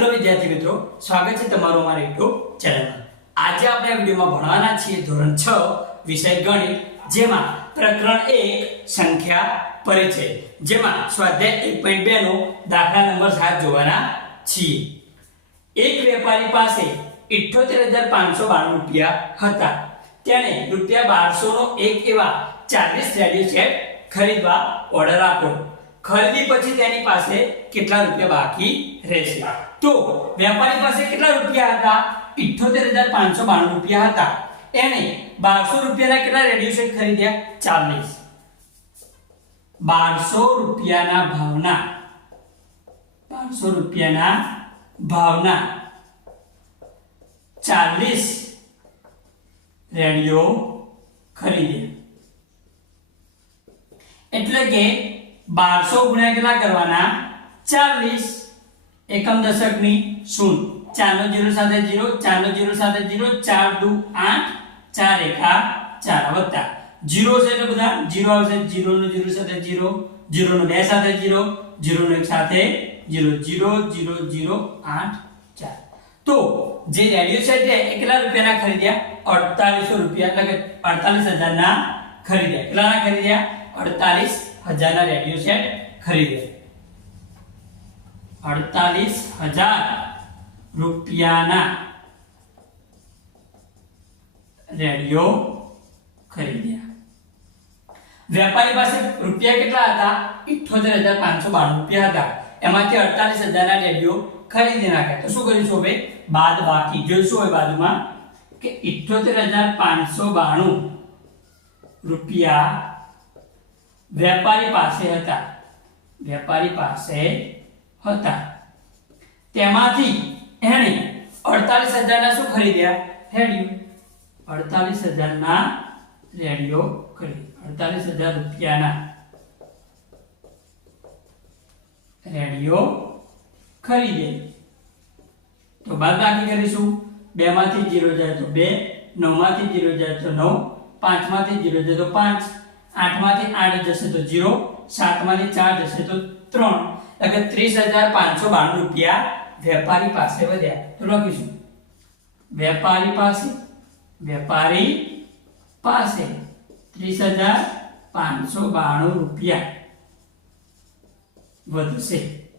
Hello વિદ્યાર્થી મિત્રો, સ્વાગત છે તમારું અમારા YouTube ચેનલમાં. આજે આપણે આ વિડીયોમાં ભણવાના છીએ ધોરણ 6 વિષય ગણિત, જેમાં પ્રકરણ 1 સંખ્યા પરિચય, જેમાં સ્વાધ્યાય 1.2 નો દાખલા નંબર 7 જોવાના છીએ. એક વેપારી પાસે 78592 રૂપિયા હતા. તેણે રૂપિયા 1200 નો એક એવા ચાલીસ રેડિયો સેટ ખરીદવા ઓર્ડર આપ્યો. ખરીદી પછી તેની પાસે કેટલા રૂપિયા બાકી રહેશે? તો વેપારી પાસે કેટલા રૂપિયા હતા? 78592 રૂપિયા હતા. એને બારસો રૂપિયાના કેટલા રેડિયો સેટ ખરીદ્યા? ચાલીસ. બારસો રૂપિયાના ભાવના. બારસો રૂપિયાના ભાવના. 40 રેડિયો ખરીદ્યા. એટલે કે બારસો ગુણ્યા કેટલા કરવાના ચાલીસ એકમ દશકની શૂન્ય ચાર નો જીરો સાથે જીરો ચાર નો જીરો સાથે જીરો ચાર દુ આઠ ચાર એકા ચાર વત્તા જીરો છે એટલે બધા જીરો આવશે જીરો નો જીરો સાથે જીરો જીરો નો બે સાથે જીરો જીરો નો એક સાથે જીરો જીરો જીરો જીરો આઠ ચાર તો જે રેડિયો સેટ છે એ કેટલા રૂપિયાના ખરીદ્યા અડતાલીસો રૂપિયા એટલે કે અડતાલીસ હજારના ખરીદ્યા કેટલાના ખરીદ્યા અડતાલીસ હજારના રેડિયો સેટ ખરીદે. અડતાલીસ હજાર રૂપિયાના રેડિયો ખરીદ્યા. વેપારી પાસે રૂપિયા કેટલા હતા? ઇઠોતેર હજાર પાંચસો બાણું રૂપિયા હતા. એમાંથી અડતાલીસ હજારના રેડિયો ખરીદી નાખ્યા. તો શું કરીશું હવે? બાદ બાકી. જોઈશું હવે બાજુમાં કે ઇઠોતેર હજાર પાંચસો બાણું રૂપિયા વેપારી પાસે હતા. વેપારી પાસે હતા. તેમાંથી એણે અડતાલીસ હજારના શું ખરીદ્યા? રેડિયો. અડતાલીસ હજારના રેડિયો ખરીદ અડતાલીસ હજાર રૂપિયાના રેડિયો ખરીદે. તો બાદબાકી કરીશું. બે માંથી જીરો જાય તો બે નવમાંથી જીરો જાય તો નવ પાંચમાંથી જીરો જાય તો પાંચ. આઠમાંથી આઠ જશે તો જીરો, સાતમાંથી ચાર જશે તો ત્રણ. એટલે ત્રીસ હજાર પાંચસો બાણું રૂપિયા વેપારી પાસે વધ્યા. તો લખીશું. વેપારી પાસે વેપારી પાસે ત્રીસ હજાર પાંચસો બાણું રૂપિયા વધશે.